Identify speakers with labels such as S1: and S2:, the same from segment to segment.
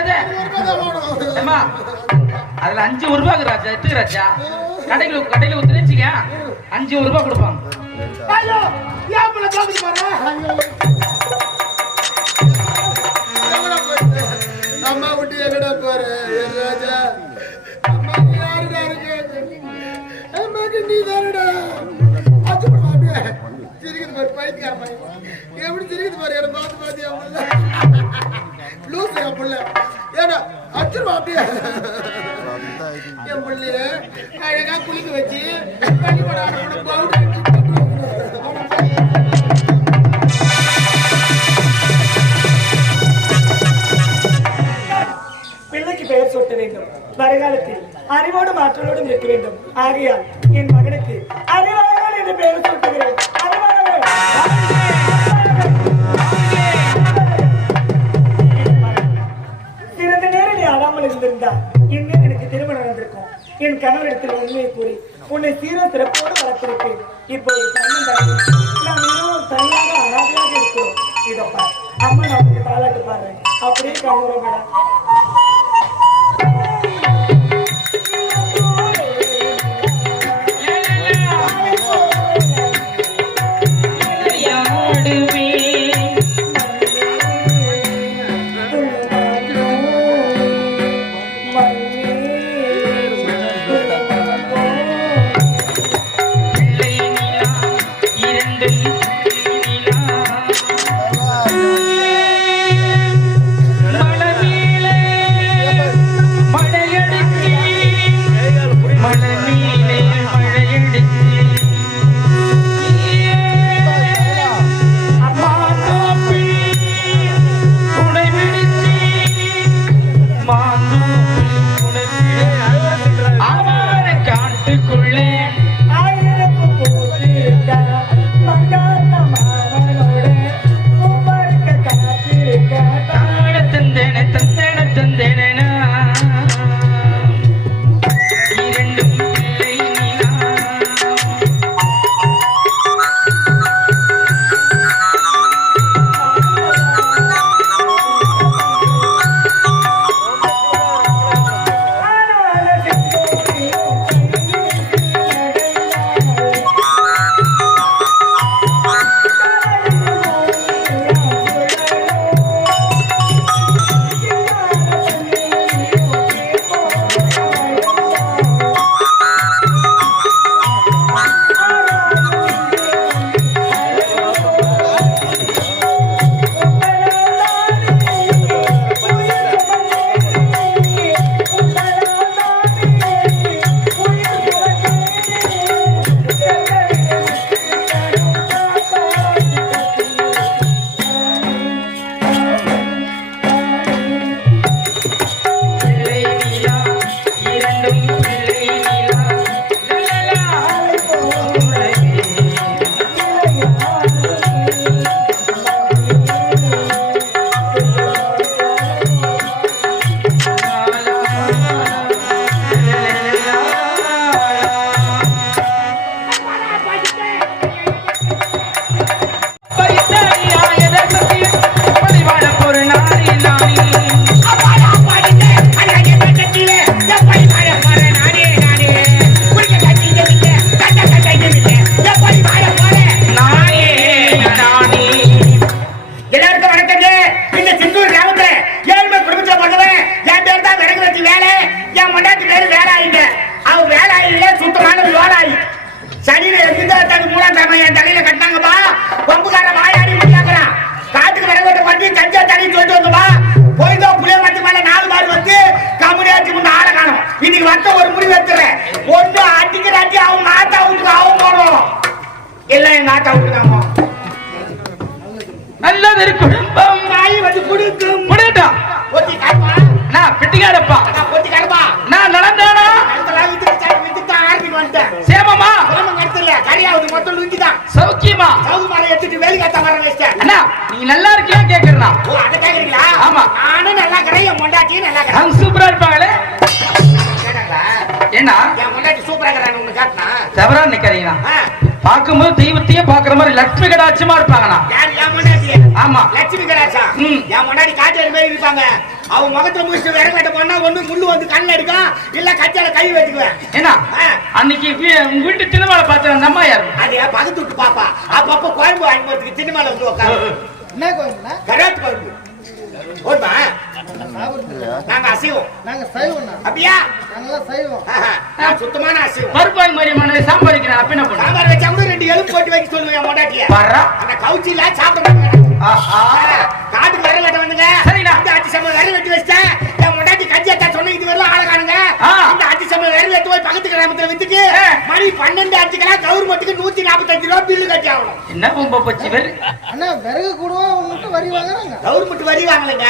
S1: டேய், அதுல அஞ்சு ஒரு ரூபாய் ராஜா எத்துக்கு ராஜா கடையில கடையில ஊத்துன்னு வச்சுக்க அஞ்சு ஒரு ரூபாய் கொடுப்பாங்க.
S2: ஐயோ ஏன் புள்ள தோத்துட்டு
S3: அம்மா விட்டு எங்கடா போற? ராஜா. அம்மா யாருடா இருக்கு? அம்மாக்கு நீ தானடா. அச்சு போடு மாப்பிய சிரிக்குது பாரு எப்படி சிரிக்குது பாரு என்ன பார்த்து பார்த்தியா லூஸ் என் புள்ள. ஏடா அச்சிருவா அப்படியே. என் புள்ளைய அழகா குளிக்க வச்சு பண்ணி போட பவுடர்
S2: பிள்ளைக்கு பெயர் சூட்ட வேண்டும். வருகாலத்தில் அறிவோடும் ஆற்றலோடும் இருக்க வேண்டும். ஆகையால் என் மகனுக்கு அறிவாளர்கள் என்று பெயர் என் கணவரிடத்தில் உண்மையை கூறி உன்னை சீர சிறப்போடு வளர்த்திருப்பேன். இப்போது கண்ணன் நாம் இருவரும் தனியாக அனாதையாக இருக்கிறோம். இதோ பார் அம்மா நான் உனக்கு தாளாட்டு பாடுறேன். அப்படியே கண்ணுறங்கடா
S1: காட்டுக்குள்ளே நல்லதொரு குடும்பம்.
S4: நாய் வந்து குடுக்கும்.
S1: முடியட்டும்
S4: ஒத்தி காட்டுமா?
S1: நான் பெட்டிக்காரப்பா
S4: நான் காட்டுமா?
S1: நான் நடந்தானா?
S4: அடுத்தலாம் வித்துட்டு சார் வித்துட்டு தான் ஆரம்பிக்கு வந்துட்டேன்
S1: சேமமா
S4: கிளம்ப கடத்தல கரியாவது மொத்தம் நூத்தி தான்
S1: சௌக்கியமா?
S4: சவுது மரம் எடுத்துட்டு வேலி கத்த வர வச்சிட்டேன்.
S1: அண்ணா நீங்க நல்லா இருக்கியா கேக்குறா
S4: ஓ அதை கேக்குறீங்களா?
S1: ஆமா.
S4: நானும் நல்லா இருக்கிறேன் என் நல்லா இருக்கிறேன்
S1: அவங்க சூப்பரா இருப்பாங்களே.
S4: கேட்டாங்களா
S1: ஏன்னா
S4: என் பொண்டாட்டி சூப்பரா இருக்கிறான்னு ஒண்ணு காட்டினா?
S1: தவறா நிக்கிறீங்களா பார்க்கும்போது தெய்வத்தையே பாக்குற மாதிரி லட்சுமி கடாட்சமா இருப்பாங்கண்ணா. ஆமா.
S4: லட்சுமி கடாச்சா
S1: ம்.
S4: என் முன்னாடி காட்டு மாதிரி இருப்பாங்க. அவன் முகத்துல முடிச்சுட்டு விறகு வெட்ட போனா ஒண்ணு முள்ளு வந்து கண்ணில் அடிக்கும் இல்ல கச்சால கை வச்சுக்குவேன்.
S1: ஏன்னா
S4: ஆ.
S1: அன்னைக்கு வீ- உங்க வீட்டு திருமலை பார்த்த அந்த அம்மா யாரு?
S4: அது என் பக்கத்து விட்டு பாப்பா. அப்பப்ப குழம்பு வாங்கி போறதுக்கு சினிமால வந்து உட்காரு.
S5: என்ன
S4: போதுமா?
S5: சாப்பிடுறது
S4: நாங்க அசைவோம்.
S5: நாங்க
S4: அப்படியா?
S5: சைவம்
S4: நான் சுத்தமான அசைவோம்.
S1: பருப்பாய் மாதிரி சாம்பார் அப்ப என்ன பண்ணுவேன்
S4: சாம்பார் வச்சா கூட ரெண்டு எலும்பு போட்டு வைக்க சொல்லுவேன் என் மொண்டாட்டிய. அந்த கவுச்சில சாப்பிட மாட்டேன்
S1: ஆஹா
S4: காட்டுக்கு வெட்ட வந்துங்க.
S1: சரிண்ணா.
S4: இந்த அச்சு சம்பளம் விரல் வெட்டி வச்சிட்டேன். என் முன்னாடி கஞ்சியத்தா சொன்ன இது வரலாம் ஆள காணுங்க. இந்த வெட்டு போய் பக்கத்து கிராமத்துல வித்துட்டு. மணி பன்னெண்டு அச்சுக்கெல்லாம் கவர்மெண்ட்டுக்கு நூத்தி நாற்பத்தஞ்சு ரூபா பில்லு கட்டி ஆகணும்.
S1: என்ன பொம்ப பச்சி வேறு
S5: அண்ணா விறகு கூட மட்டும் வரி வாங்குறாங்க?
S4: கவர்மெண்ட் வரி வாங்கலைங்க.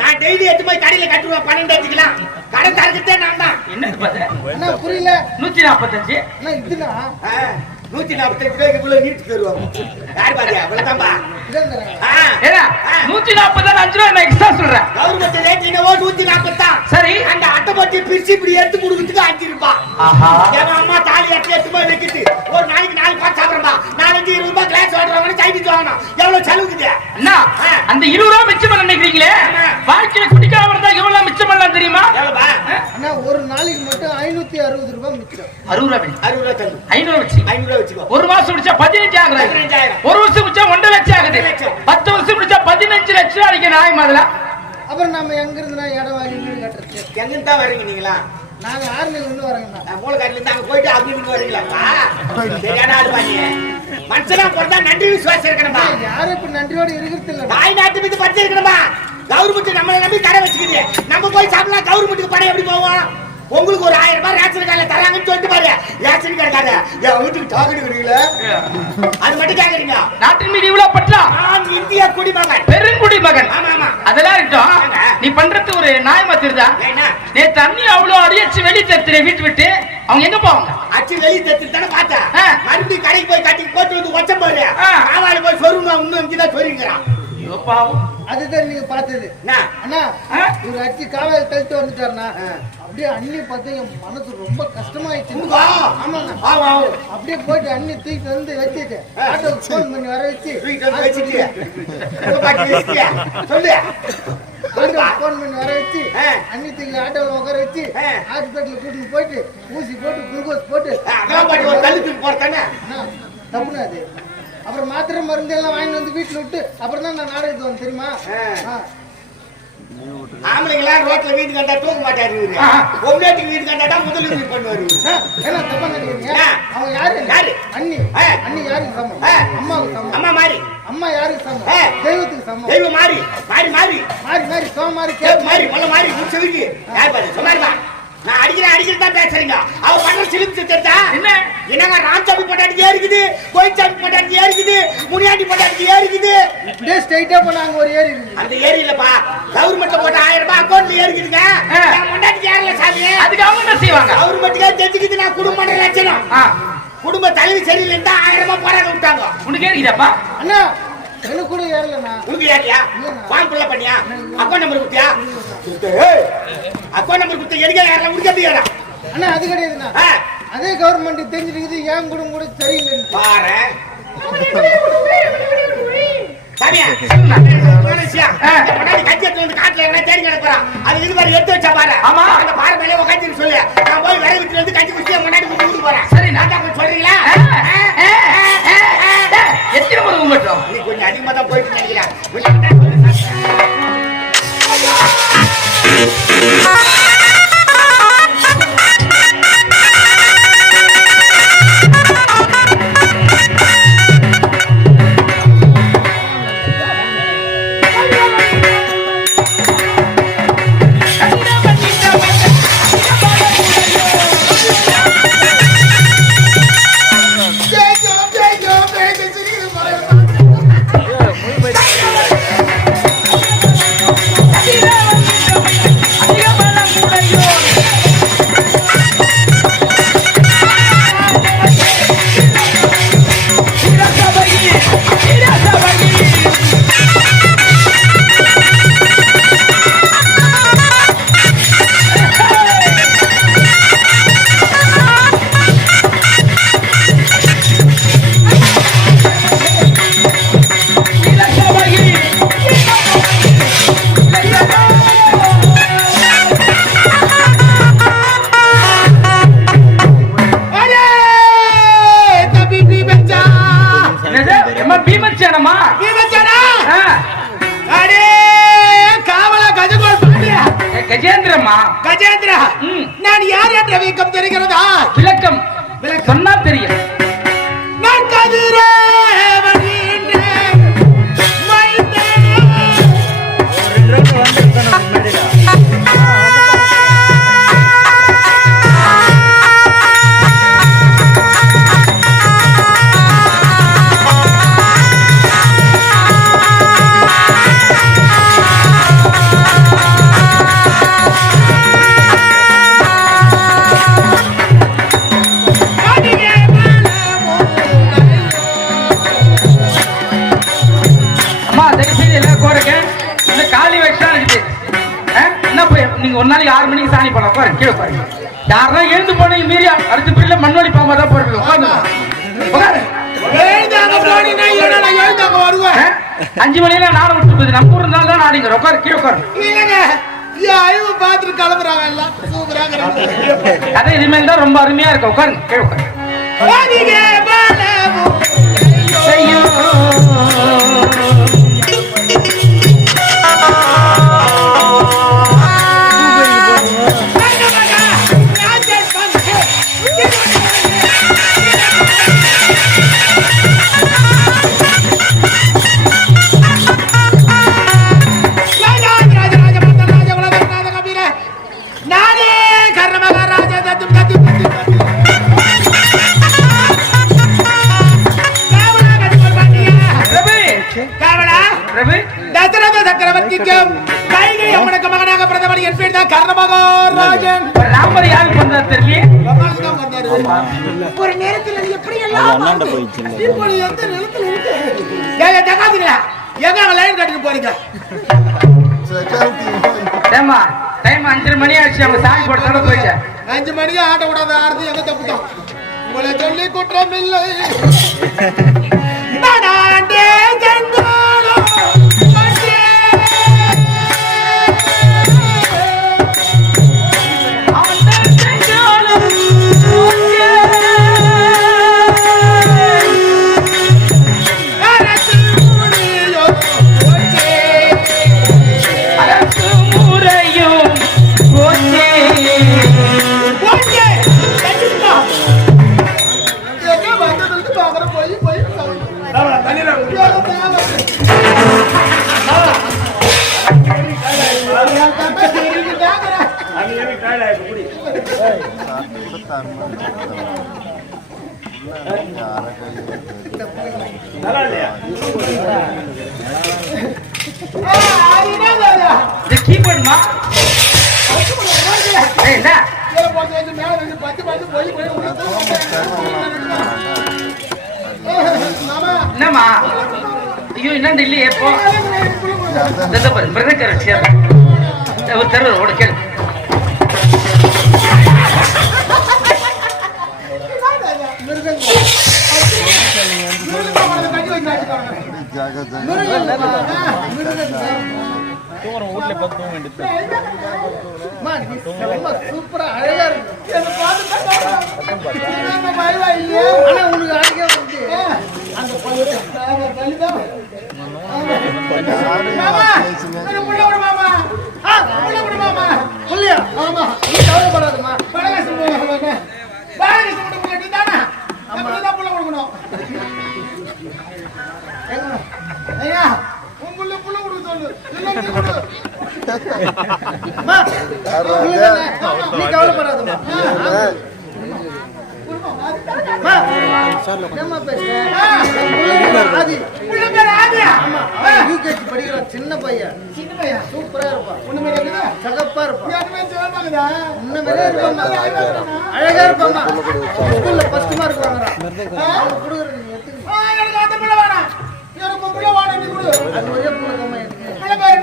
S4: நான் டெய்லி எடுத்து போய் கடையில கட்டுவேன் பன்னெண்டு அச்சுக்கலாம் கடை தரக்கத்தே நான் தான்.
S5: அண்ணா புரியல.
S1: நூத்தி நாற்பத்தஞ்சு
S5: அண்ணா இதுனா
S4: நூத்தி நாற்பத்தஞ்சு ரூபாய்க்கு இவ்வளவு நீட்டு தருவாங்க யார் பாத்தியா.
S1: ஏன்னா
S4: ஆ.
S1: நூத்தி நாற்பது அஞ்சு ரூபா நான் எக்ஸ்ட்ரா சொல்றேன்.
S4: கவர்மெண்ட் ரேட் என்னவோ நூத்தி நாற்பத்தான்
S1: சரி.
S4: அந்த அட்டை பட்டி பிரிச்சு இப்படி எடுத்து கொடுக்கறதுக்கு அஞ்சு ரூபாய் எங்க அம்மா தாலி போய் வைக்கிட்டு ஒரு நாளைக்கு நாலு பாட்டு சாப்பிடுறா நாலஞ்சு இருபது ரூபாய் கிளாஸ் வாங்குறவங்க சைனீஸ் வாங்கணும். செலவுக்குது
S1: அண்ணா
S4: ஆ.
S1: அந்த இருபது ரூபா மிச்சம் நினைக்கிறீங்களே. வாழ்க்கையில குடிக்காம இருந்தா எவ்வளவு மிச்சம் பண்ணலாம் தெரியுமா?
S5: அண்ணா ஒரு நாளைக்கு மட்டும் ஐநூத்தி அறுபது ரூபாய் மிச்சம்.
S1: அறுபது ரூபா வேணும்.
S4: அறுபது ரூபாய் தள்ளு
S1: ஐநூறு வச்சு
S4: ஐநூறு ரூபாய் வச்சுக்கோ.
S1: ஒரு மாசம் முடிச்சா பதினஞ்சு ஆகுது. ஒரு வருஷம் முடிச்சா ஒன்றரை லட்சம் ஆகுது. பத்து வருஷம் முடிச்சா பதினஞ்சு லட்சம் அடிக்க நாய் முதல்ல
S5: அப்புறம் நம்ம எங்க இருந்து இடம் வாங்கி கட்டுறது?
S4: எங்கிருந்து தான் வர்றீங்க நீங்களா
S5: நாங்க ஆர்மில இருந்து வரோங்கண்ணா
S4: மூலக்காட்டுல இருந்து அங்க போயிட்டு அப்படி இருந்து வரீங்களாப்பா சரியான ஆள் பாருங்க மனுஷனா பிறந்தா நன்றி விசுவாசம் இருக்கணுமா
S5: யாரும் இப்ப நன்றியோட இருக்கிறது இல்ல
S4: தாய் நாட்டு மீது பச்சை இருக்கணுமா கவர்மெண்ட் நம்மளை நம்பி கடை வச்சுக்குது. நம்ம போய் சாப்பிடலாம் கவர்மெண்ட்டுக்கு பணம் எப்படி போவோம்? உங்களுக்கு ஒரு ஆயிரம் ரூபாய் ரேஷன் கார்டுல தராங்கன்னு சொல்லிட்டு பாரு. ரேஷன் கார்டு கார்டு என் வீட்டுக்கு டாக்கெட் கொடுக்கல அது மட்டும் கேக்குறீங்க
S1: நாட்டின் மீது இவ்வளவு பற்றா?
S4: நான் இந்திய குடிமகன்.
S1: பெருங்குடி மகன்
S4: ஆமா ஆமா.
S1: அதெல்லாம் இருக்கட்டும். நீ பண்றது ஒரு நாய் மாத்திருதா
S4: என்ன?
S1: நேத்து தண்ணி அவ்வளவு அடிச்சு வெளியே தத்துற வீட்டு விட்டு அவங்க எங்க போவாங்க?
S4: அச்சு வெளிய தத்து தானே பார்த்தேன். மறுபடியும் கடைக்கு போய் கட்டி போட்டு வந்து பாரு.
S1: ஆ.
S4: ஆவாளி போய் சொருங்க இன்னும் இங்கதான் சொருங்கிறான்
S1: ஐயோ, பாவம்.
S5: அதுதான் நீங்க பார்த்தது.
S4: என்ன?
S5: அண்ணா
S1: ஆ?
S5: இவர் அடிச்சு காவல் தள்ளிட்டு வந்துட்டாருண்ணா. அப்படியே அண்ணி பார்த்து என் மனசு ரொம்ப கஷ்டமாயிடுச்சு அப்படியே போயிட்டு அண்ணி தூக்கிட்டு வந்து வச்சுட்டு ஃபோன் பண்ணி வர வச்சு?
S4: சொல்லு.
S5: ஃபோன் பண்ணி வர வச்சு. அண்ணி தூக்கி ஆட்டோவில் உட்கார வச்சு
S4: ஆ.
S5: ஹாஸ்பிட்டல் கூட்டிட்டு போயிட்டு ஊசி போட்டு குளுக்கோஸ் போட்டு தப்புண்ணா அது. அப்புறம் மாத்திரை மருந்து எல்லாம் வாங்கிட்டு வந்து வீட்டுல விட்டு அப்புறம் தான் நான் நாடகத்துக்கு வந்து தெரியுமா.
S4: ஆம்பளைங்களா ரோட்ல வீடு கண்டா தூக்க மாட்டாரு இவரு. பொம்னாட்டிக்கு வீடு கண்டாட்டா முதலுதவி பண்ணுவாரு இவரு.
S5: அண்ணா, ஏன்னா தப்பா
S4: அண்ணா.
S5: அவங்க யாரு?
S4: யாரு?
S5: அண்ணி. அண்ணி யாருக்கு சமம். அம்மாவுக்கு சமம்.
S4: அம்மா மாறி.
S5: அம்மா யாருக்கு சமம். தெய்வத்துக்கு சமம்.
S4: தெய்வம் மாறி. மாறி மாறி.
S5: மாறி மாறி சோமாரி
S4: மாறி மாறி. முடிச்சு இருக்கு யார் பாரு? சொன்னாருமா? நான் அடிக்கிறேன் அடிக்கிறேன் தான் பேசுறீங்க. அவ பண்ற சிலிம் தெரிஞ்சா
S1: என்ன?
S4: என்னங்க ராமசாமி பொட்டாட்டி ஏறிக்குது? கோயில்சாமி பொட்டாட்டி ஏறிக்குது? முனியாண்டி பொட்டாட்டி ஏறிக்குது?
S5: இப்படியே ஸ்ட்ரைட்டா போனா அங்க ஒரு ஏரி
S4: அந்த ஏரியிலப்பா கவர்மெண்ட்ல போட்ட ஆயிரம் ரூபாய் அக்கௌண்ட்ல ஏறிக்குதுங்க. பொண்டாட்டி ஏறல சாமி?
S1: அதுக்கு அவங்க என்ன செய்வாங்க?
S4: கவர்மெண்ட்டுக்கே தெரிஞ்சுக்குது நான் குடும்ப லட்சணம். குடும்ப தலைவி சரியில்லைன்னு ஆயிரம் ரூபாய் போராட விட்டாங்க.
S1: உனக்கு ஏறிக்குதாப்பா?
S5: அண்ணா எனக்கு கூட ஏறலண்ணா.
S4: உனக்கு யாரியா ஃபார்ம் ஃபில் பண்ணியா? அக்கௌண்ட் நம்பர் குத்தியா அக்கௌண்ட் நம்பர் குத்த. எதுக்கே யாரா ஏறா
S5: அண்ணா அது கிடையாதுண்ணா அதே கவர்மெண்ட் தெரிஞ்சிருக்குது என் குடும்பம் கூட சரியில்லைன்னு.
S4: பாரு. காட்டுல எங்கனா தேடி கிடக்கு போறான். அது இது மாதிரி எடுத்து வச்சா பாரு.
S1: ஆமா.
S4: அந்த பாறை மேலே உக்காந்துட்டு சொல்லு. நான் போய்
S1: இனிமேல் தான் ரொம்ப அருமையா இருக்கும். உட்காருங்க. கீழே அஞ்சரை மணி ஆச்சு அவங்க சாமி போட்டால போயிட்டு
S3: அஞ்சு மணிக்கு ஆட்ட கூடாது ஆடுறது எங்க தப்பு தான் உங்களை சொல்லி குற்றம் இல்லை.
S1: இது கீபோர்டுமா? என்ன? என்னம்மா? ஐயோ என்னண்டு இல்லையே இப்போ பிரதக்கர் சேர் ஒரு தருவர் ஓட கேளு
S5: மிருகங்கள் தூரம் வீட்டுல பார்த்து தூங்க வேண்டியது சூப்பரா அழகா இருக்கு ஆமா கவலைப்படாதம்மா
S3: பழகாசி பழகாசி மட்டும் நீ
S5: கவலைப்படாதம்மா. சின்ன பையன். சூப்பரா இருப்பான். சகப்பா இருப்பான். அழகா இருப்பான் ஸ்கூல்ல ஃபர்ஸ்ட் அது ஒரே பிள்ளை எனக்கு.
S3: பிள்ளை பேர்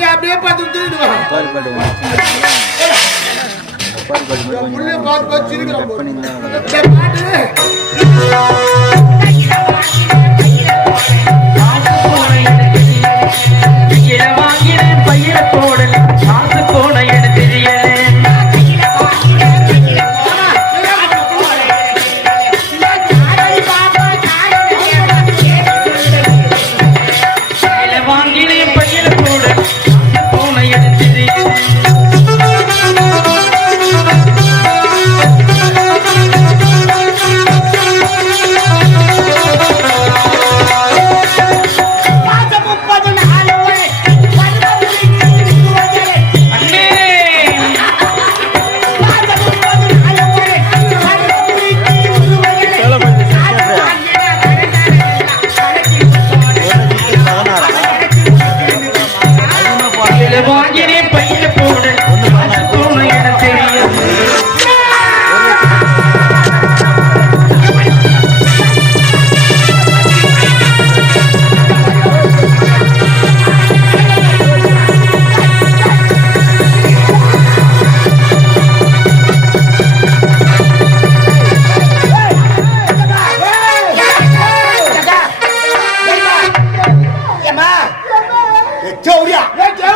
S3: பார்த்து தூக்கிடுவேன் என் புள்ளைய பார்த்து பார்த்து சிரிக்கிறான் பாரு. இந்த பாட்டு.
S1: வாங்கினேன் பையில போடல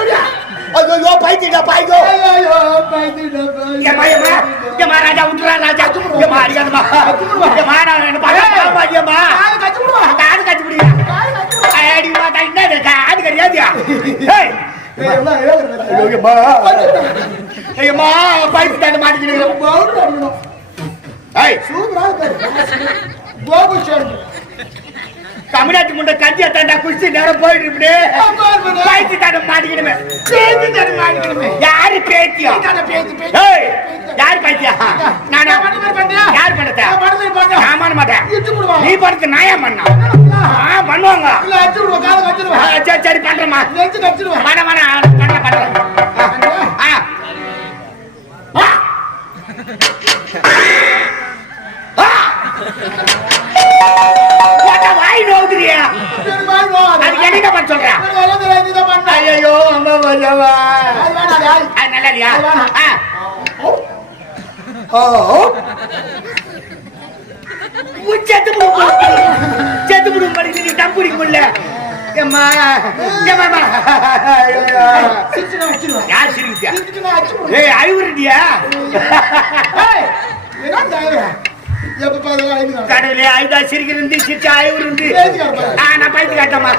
S4: ஐயோ பைத்தியடா பாய்கோ
S3: ஐயோ, பைத்தியடா, பைத்தியம்.
S4: ஏம்மா ஏம்மா ஏம்மா ராஜா விட்டுறா ராஜா ஏம்மா அடிக்காதம்மா ஏம்மா நான் என்ன பாப்பா ஏம்மா காது கட்டி முடியா அடி மாட்டா என்ன காது கட்டியாதியா ஏய்
S3: ஏய், எல்லாம் ஏறுறது.
S4: ஐயோ ஏம்மா ஐயம்மா பைத்தியத்தை மாட்டிக்கிறீங்க
S3: பவுடர் அடிக்கணும்.
S4: ஏய்
S3: சூப்பரா இருக்கு. கோபு ஷர்ட்.
S4: தமிழ்நாட்டு முண்டை கத்தியா தாண்டா குளிச்சு நேரம் போயிட்டு
S3: ஆமா.
S4: பைத்தி தாண்ட மாட்டிக்கணுமே பேத்தி தாண்ட மாட்டிக்கணுமே யாரு
S3: பேச்சு, பேச்சு.
S4: ஏய் யாரு பைத்தியா? நானா? யார் பண்ணத
S3: நான் பண்ண
S4: மாட்டேன். நீ படுத்து நாயா பண்ணா பண்ணுவாங்க. சரி சரி
S3: கடிச்சிருவேன்.
S4: பண்ண பண்ண. பண்ண. பண்றேன் வாய் நோக்குறியா
S3: சரி, வாய் வா.
S4: அது என்ன பண்ண சொல்றேன். ஐயோ அம்மா மஜாவா
S3: அது
S4: நல்லா இல்லையா செத்து விடும் நீ முடியல. ஏம்மா. யார். ஏய் அழுவுறடியா?
S3: ஏய், என்ன?
S4: கடவுளே அழுதா சிரிக்கிறது சிரிச்சா அழுவுறது
S3: பேசிக்கார பாரு.
S4: ஆ நான் பைத்து காட்டமா.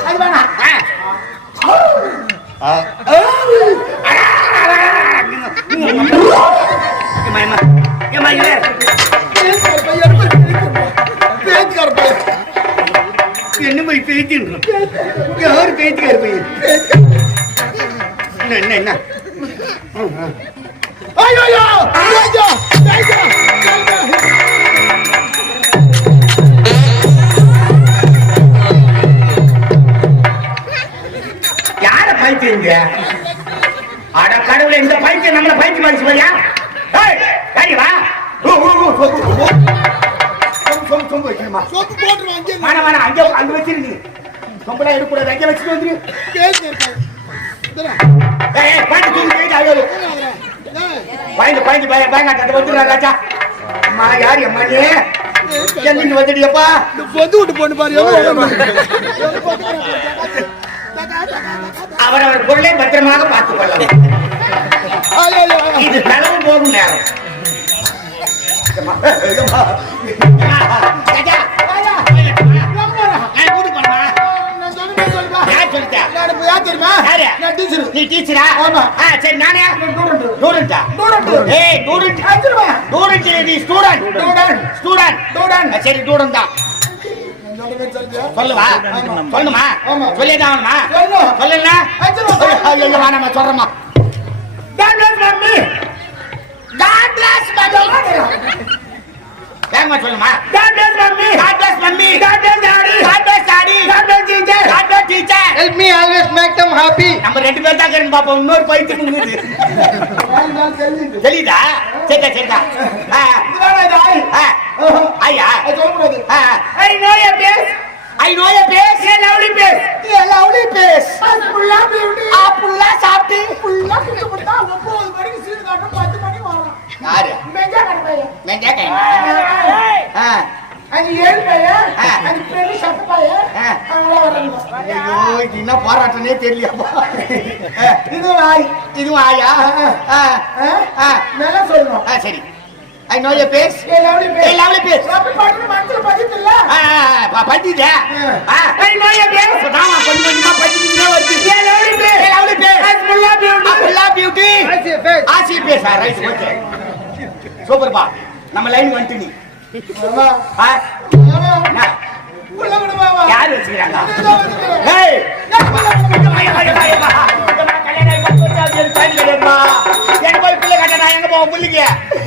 S4: என்ன போய் பேய்த்தின்றோம் யாரு பேய்த்துக்காரு பையன் என்ன என்ன என்ன?
S3: ஐயோ, ஐயோ, ஐயோ, ஐயோ.
S4: பைத்தியங்க அட கடவுளே இந்த பைத்தியம் நம்மள பைத்தியம் மனுச்சு போயா ஏய் சரி வா. ஓ ஓ ஓ. சொம்பு சொம்பு சொம்பு வைக்கணுமா?
S3: சோப்பு போட்டுருவான், அங்கே.
S4: வேணாம் வேணாம் அங்க அங்க வச்சிருங்க சொம்பெல்லாம் எடுக்கக்கூடாது. அங்கே வச்சுட்டு வந்துரு. ஏய் பாட்டு தூக்கி போயிட்டு.
S3: ஏய்,
S4: பயந்து பயந்து பய பயங்காட்ட வந்துடுறா ராஜா. அம்மா யார் அம்மா நீ? எங்க வந்துட்டியப்பா?
S3: இந்த பொந்து விட்டு பொண்ணு பாரு?
S4: அவரவர் பொருளை பத்திரமாக பார்த்துக் கொள்ளலாம். இது களவு போகும் நேரம். சரி
S3: ஸ்டூடெண்ட்
S4: தான்
S3: நான் சொல்றேன், சொல்றியா?
S4: சொல்லுவா சொல்லணுமா. சொல்லிதான் ஆகணுமா. சொல்லல வேணாமா சொல்றேம்மா God bless mommy. God bless mommy. வேகமா சொல்லுமா God bless mommy. God bless mommy. God bless daddy. God bless daddy. God bless teacher. God bless teacher.
S5: Help me always make them happy.
S4: நம்ம ரெண்டு பேர் தான் இருக்கணும் பாப்போம் இன்னொரு பைத்தியம் இருக்குது
S3: நாலு நாள் தெரிஞ்சுது.
S4: தெரியுதா
S3: ஆய்.
S4: ஆ. ஐயா. I know your place. I know a place a lovely place a lovely place
S3: புல்லா பியூட்டி
S4: ஆ புல்லா சாப்பிட்டு
S3: புல்லா பியூட்டி கொடுத்தா ஒன்பது மணிக்கு சீட்டு காட்டும் பத்து மணி வரும்
S4: யாரு
S3: மெஞ்சா கடமையா
S4: மெஞ்சா கை ஆ
S3: அது ஏழு பையன்
S4: ஆ.
S3: அது பெரிய சட்ட பையன்
S4: ஆ.
S3: அவங்கள வரணும்
S4: ஐயோ இது என்ன
S3: வாய்
S4: இது ஆயா.
S3: நல்லா சொல்லணும்.
S4: சரி. I know a place.
S3: A lovely
S4: a
S3: place
S4: lovely place.
S3: அப்படி பாட்டு மனசுல பதித்துல
S4: ஆ ஆ ஐ நோ எ பேஸ். தாமா கொஞ்சம் கொஞ்சமா படிச்சிட்டே வருது. A lovely place. A lovely place. புல்லா பியூட்டி பியூட்டி
S5: ஆசிய பேஸ்.
S4: ஆசி பேஸ். Right okay. சூப்பர் பா நம்ம லைன் வந்துட்டு நீ யார் வச்சுக்கிறாங்க?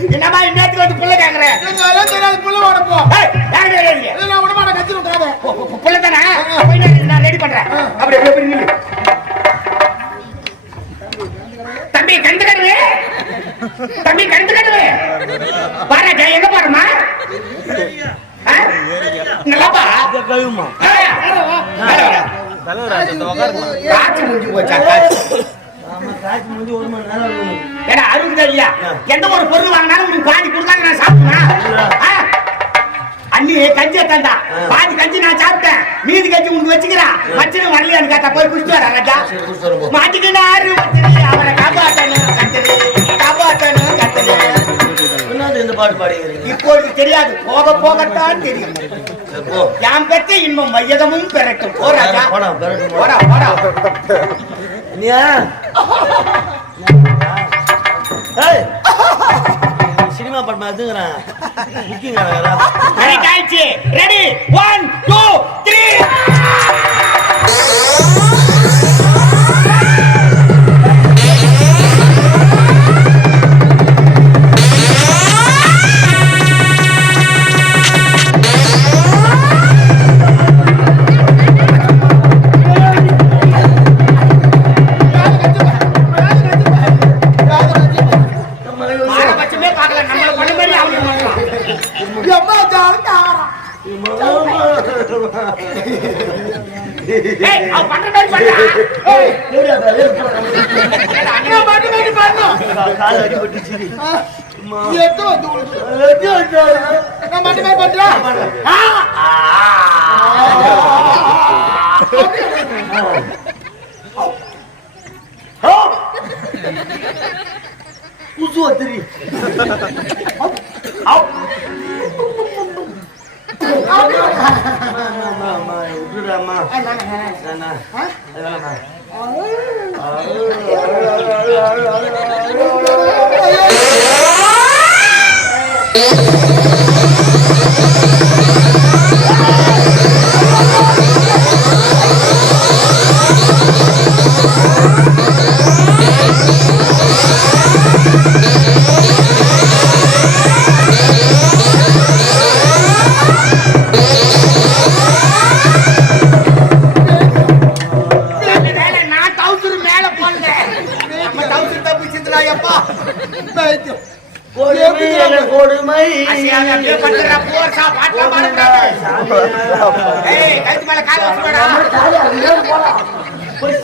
S4: என்னம்மா இன்னத்துக்கு வந்து புள்ள கேக்குறேன்?
S3: புள்ள வாடப்போ
S4: போய் குடிச்சு வர மாட்டிக்கினாரு ஒருத்தரு, அவரை காப்பாத்தணும் கத்தரு காப்பாத்தணும் கத்தரு
S6: என்னது இந்த பாட்டு பாடிக்கிறீங்க.
S4: இப்பொழுது தெரியாது. போக போகத்தான் தெரியும். யாம் பெற்ற இன்பம் வையகமும் பெறட்டும். போ ராஜா.
S6: போடா.
S4: போடா போடா.
S6: நீயா ஏய். சினிமா பாட்டு புக்கிங்
S4: ரெடி ஆயிடுச்சு. ரெடி ஒன் டூ
S6: அடிபட்டுச்சு
S3: நீ எத்த வந்து உங்களுக்கு நான் மட்டுமே பண்றா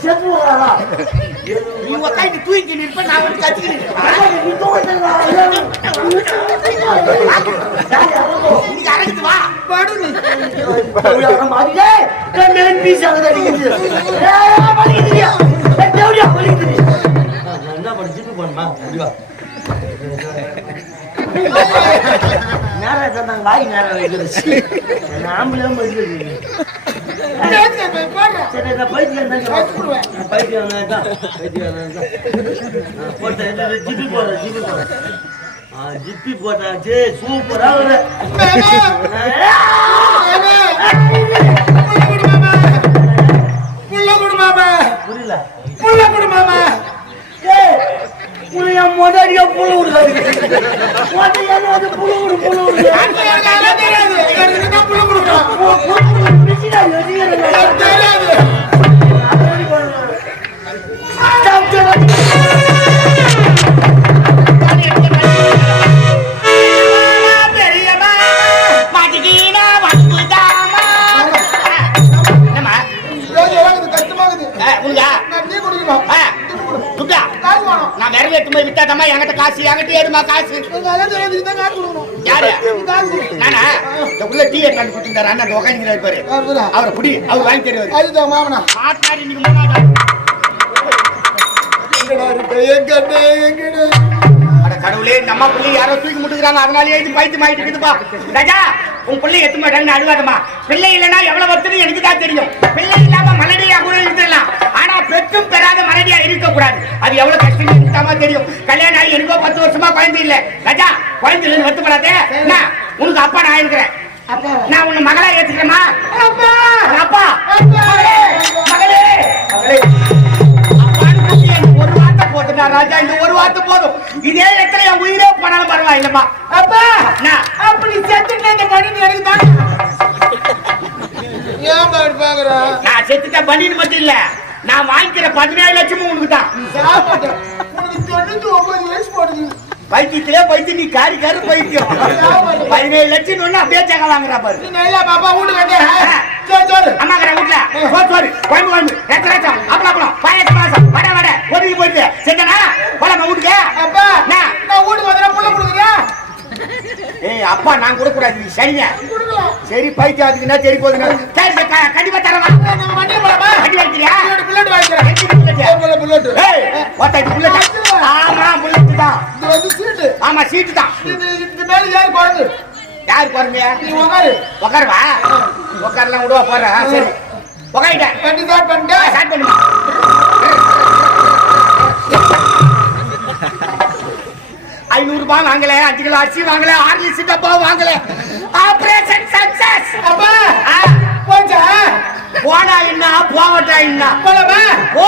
S6: செத்து விடுறாரா
S4: நீ தூக்கி நிற்ப நான் வா
S6: என்ன படிச்சுட்டு போனமா முடிவா நேரம் தந்தாங்க வாய் நேரம் வைக்கிறது
S4: அந்த உட்காந்து பாரு? அவரை புடி அவர் வாங்கி தருவாரு.
S3: அதுதான் மாமனா.
S4: மூணாவது கடவுளே இந்த அம்மா பிள்ளை யாரோ தூக்கி முட்டுக்கிறாங்க. அதனாலயே இது பைத்தியம் ஆயிட்டு இருக்குதுப்பா. ராஜா உன் பிள்ளை எத்து மாட்டேன்னு அழுவாதம்மா. பிள்ளை இல்லைன்னா எவ்வளவு வருத்தம் எனக்கு தான் தெரியும். பிள்ளை இல்லாம மலடியா கூட இருந்துடலாம். ஆனா பெற்றும் பெறாத மலடியா இருக்க கூடாது அது எவ்வளவு கஷ்டம் தான் தெரியும். கல்யாணம் ஆகி எனக்கோ பத்து வருஷமா குழந்தை இல்ல. ராஜா குழந்தை இல்லைன்னு வருத்தப்படாதே உனக்கு அப்பா நான் இருக்கிறேன். நான் உன்னை மகளா ஏத்துக்கிறேமா அப்பா. அப்பா. மகளே மகளே. மகளே. அப்பான்னு ஒரு வார்த்தை போதுடா ராஜா இந்த ஒரு வார்த்தை போதும். இதே இடத்துல என் உயிரே போனாலும் பரவாயில்லம்மா. அப்பா. நான்
S2: அப்படி செத்துட்டு இந்த பண்ணி எனக்கு தான்?
S3: ஏன் பாரு பாக்குற?
S4: நான் செத்துட்ட பண்ணின்னு மட்டும் இல்ல. நான் வாங்கிக்கிற பதினேழு லட்சமும் உனக்கு தான்
S3: உனக்கு தொண்ணூத்தி ஒன்பது வயசு போடுது
S4: பைத்தியத்திலே பைத்தியம் நீ காரி காரு பைத்தியம். பதினேழு லட்சம் ஒண்ணு அப்படியே ஜெக வாங்குறா பாரு.
S3: நீ நல்லா பாப்பா வீடு கட்ட சரி சரி
S4: அம்மா கடை வீட்டுல சோறு சோறு. குழம்பு குழம்பு. ரத்த ரத்தம் அப்பளம் அப்பளம். பாயசம் பாயசம் வடை வடை. பொறுக்கி போயிடுது செஞ்சனா போலாமா வீட்டுக்கு.
S3: அப்பா? நான் வீடு வந்துடுறேன் புள்ள கொடுக்குறியா?
S4: ஏய் அப்பா நான் கொடுக்க கூடாது நீ சரிங்க. சரி பைத்தியம் அதுக்குன்னா சரி போதுங்க சரி கண்டிப்பா தரவா வண்டி
S3: புல்லட் புல்லட் வாங்கிக்கிறேன்.
S4: எத்தனை
S3: புல்லட்
S4: ஏய், ஒருத்தன் புல்லட்டு.
S3: வந்து சீட்டு.
S4: ஆமா சீட்டு தான்
S3: இது மேல ஏறி குரங்கு
S4: யாரு பாருங்க
S3: நீ உட்காரு
S4: உட்காருவா உட்காரலாம் விடுவா போறேன் ஆ, சரி. உட்காரிட்டேன்
S3: வண்டி ஸ்டார்ட் பண்ணிட்டேன்
S4: ஸ்டார்ட் பண்ணுமா? ஐநூறு ரூபாய் வாங்கல அஞ்சு கிலோ அரிசி வாங்கல ஆறு லிட்டர் டப்பா வாங்கல. ஆபரேஷன் சக்சஸ்
S3: அப்பா போச்சா?
S4: போடா என்ன போவட்டா என்ன?
S3: போலாமா?
S4: ஓ